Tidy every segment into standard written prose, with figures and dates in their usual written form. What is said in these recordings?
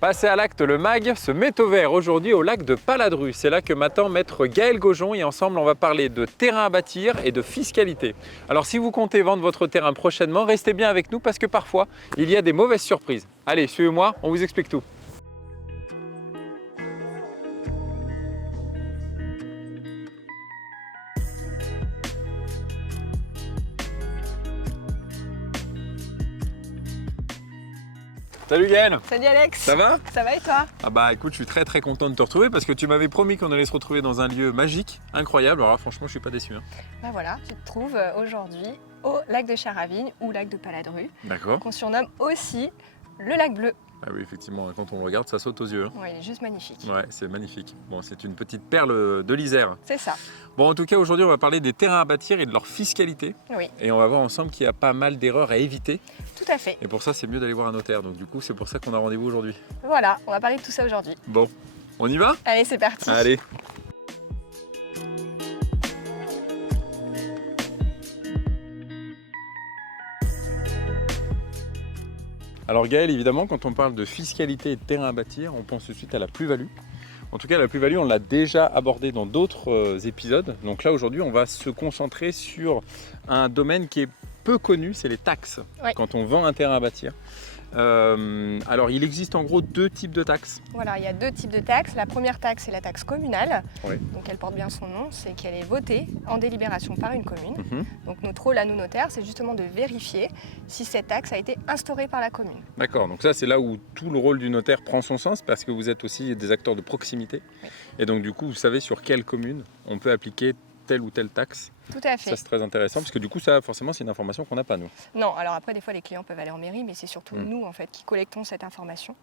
Passer à l'acte, le MAG se met au vert aujourd'hui au lac de Paladru. C'est là que m'attend maître Gaël Gaujon et ensemble on va parler de terrain à bâtir et de fiscalité. Alors si vous comptez vendre votre terrain prochainement, restez bien avec nous parce que parfois il y a des mauvaises surprises. Allez, suivez-moi, on vous explique tout. Salut Gaël. Salut Alex. Ça va? Ça va et toi? Ah bah écoute, je suis très content de te retrouver parce que tu m'avais promis qu'on allait se retrouver dans un lieu magique, incroyable. Alors là, franchement, je suis pas déçu. Bah voilà, tu te trouves aujourd'hui au lac de Charavignes ou lac de Paladru, D'accord. qu'on surnomme aussi le lac bleu. Ah oui, effectivement, quand on le regarde, ça saute aux yeux. Ouais, il est juste magnifique. Ouais, c'est magnifique. Bon, c'est une petite perle de l'Isère. C'est ça. Bon, en tout cas, aujourd'hui, on va parler des terrains à bâtir et de leur fiscalité. Oui. Et on va voir ensemble qu'il y a pas mal d'erreurs à éviter. Tout à fait. Et pour ça, c'est mieux d'aller voir un notaire. Donc du coup, c'est pour ça qu'on a rendez-vous aujourd'hui. Voilà, on va parler de tout ça aujourd'hui. Bon, on y va? Allez, c'est parti. Allez. Alors Gaël, évidemment, quand on parle de fiscalité et de terrain à bâtir, on pense tout de suite à la plus-value. En tout cas, la plus-value, on l'a déjà abordée dans d'autres épisodes. Donc là, aujourd'hui, on va se concentrer sur un domaine qui est peu connu, c'est les taxes, Ouais. quand on vend un terrain à bâtir. Alors, il existe en gros deux types de taxes. Voilà, il y a deux types de taxes. La première taxe, c'est la taxe communale. Oui. Donc elle porte bien son nom, c'est qu'elle est votée en délibération par une commune. Mhm. Donc notre rôle à nous notaires, c'est justement de vérifier si cette taxe a été instaurée par la commune. D'accord, donc ça c'est là où tout le rôle du notaire prend son sens parce que vous êtes aussi des acteurs de proximité. Oui. Et donc du coup, vous savez sur quelle commune on peut appliquer telle ou telle taxe. Tout à fait. Ça c'est très intéressant parce que du coup ça forcément c'est une information qu'on n'a pas nous. Non, alors après, des fois, les clients peuvent aller en mairie, mais c'est surtout nous, en fait, qui collectons cette information.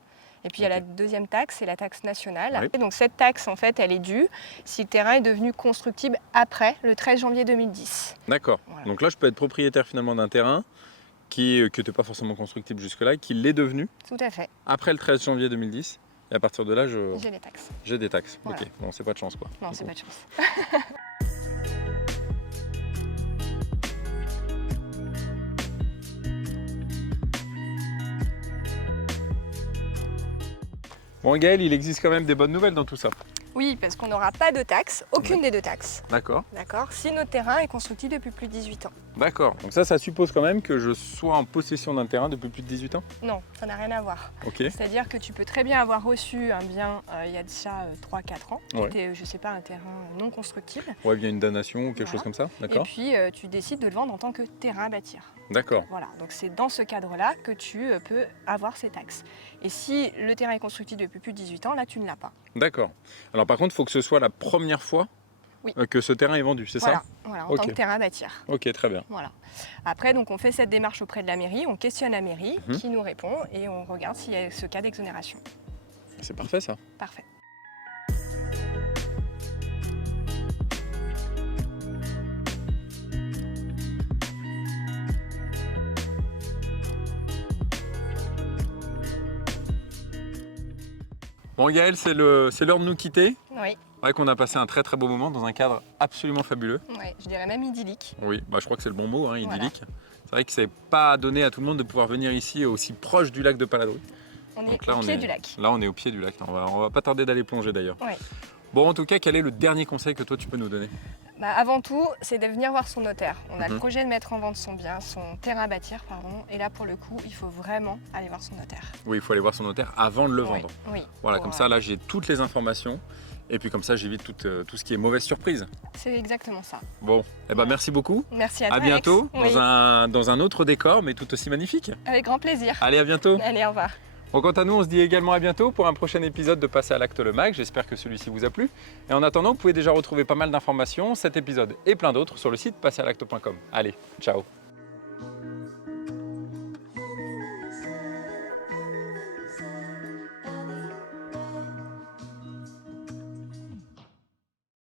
Et puis, il y a la deuxième taxe, c'est la taxe nationale. Oui. Et donc, cette taxe, en fait, elle est due si le terrain est devenu constructible après le 13 janvier 2010. D'accord, Voilà. donc là je peux être propriétaire finalement d'un terrain qui n'était pas forcément constructible jusque-là, qui l'est devenu Tout à fait. après le 13 janvier 2010. Et à partir de là, J'ai les taxes. j'ai des taxes. Voilà. Ok, bon c'est pas de chance quoi. Non, du c'est coup. pas de chance. Bon Gaël, il existe quand même des bonnes nouvelles dans tout ça. Oui, parce qu'on n'aura pas de taxes, aucune des deux taxes. D'accord. D'accord? Si notre terrain est constructible depuis plus de 18 ans. D'accord, donc ça suppose quand même que je sois en possession d'un terrain depuis plus de 18 ans. Non, ça n'a rien à voir. Ok. C'est-à-dire que tu peux très bien avoir reçu un bien il y a de ça 3-4 ans, qui Ouais. était, je sais pas, un terrain non constructible. Ouais, bien une damnation ou quelque Voilà. chose comme ça. Et D'accord. puis tu décides de le vendre en tant que terrain à bâtir. D'accord. Voilà, donc c'est dans ce cadre-là que tu peux avoir ces taxes. Et si le terrain est constructible depuis plus de 18 ans, là tu ne l'as pas. D'accord. Alors par contre, il faut que ce soit la première fois Oui. que ce terrain est vendu, c'est Voilà, ça? voilà, en Ok. tant que terrain à bâtir. Ok, très bien. Voilà. Après, donc, on fait cette démarche auprès de la mairie, on questionne la mairie Mhm. qui nous répond et on regarde s'il y a ce cas d'exonération. C'est parfait ça. Parfait. Bon Gaël, c'est l'heure de nous quitter. Oui, Ouais, qu'on a passé un très beau moment dans un cadre absolument fabuleux. ouais, je dirais même idyllique. Oui, bah, je crois que c'est le bon mot, hein, Voilà. idyllique. C'est vrai que c'est pas donné à tout le monde de pouvoir venir ici aussi proche du lac de Paladru. On Donc est là, au on pied est- du lac. Là, on est au pied du lac. On va pas tarder d'aller plonger d'ailleurs. Ouais. Bon, en tout cas, quel est le dernier conseil que toi tu peux nous donner? Bah, avant tout, c'est de venir voir son notaire. On a Mhm. le projet de mettre en vente son bien, son terrain à bâtir, pardon. Et là, pour le coup, il faut vraiment aller voir son notaire. Oui, il faut aller voir son notaire avant de le vendre. Oui, oui. Voilà, Pour, comme ça, là, j'ai toutes les informations. Et puis comme ça, j'évite tout ce qui est mauvaise surprise. c'est exactement ça. Bon, eh ben, Voilà. merci beaucoup. Merci à toi, À bientôt Alex. Oui, dans un autre décor, mais tout aussi magnifique. avec grand plaisir. Allez, à bientôt. Allez, au revoir. Bon, quant à nous, on se dit également à bientôt pour un prochain épisode de Passer à l'acte le MAG. J'espère que celui-ci vous a plu. Et en attendant, vous pouvez déjà retrouver pas mal d'informations, cet épisode et plein d'autres sur le site passeralacte.com. Allez, ciao.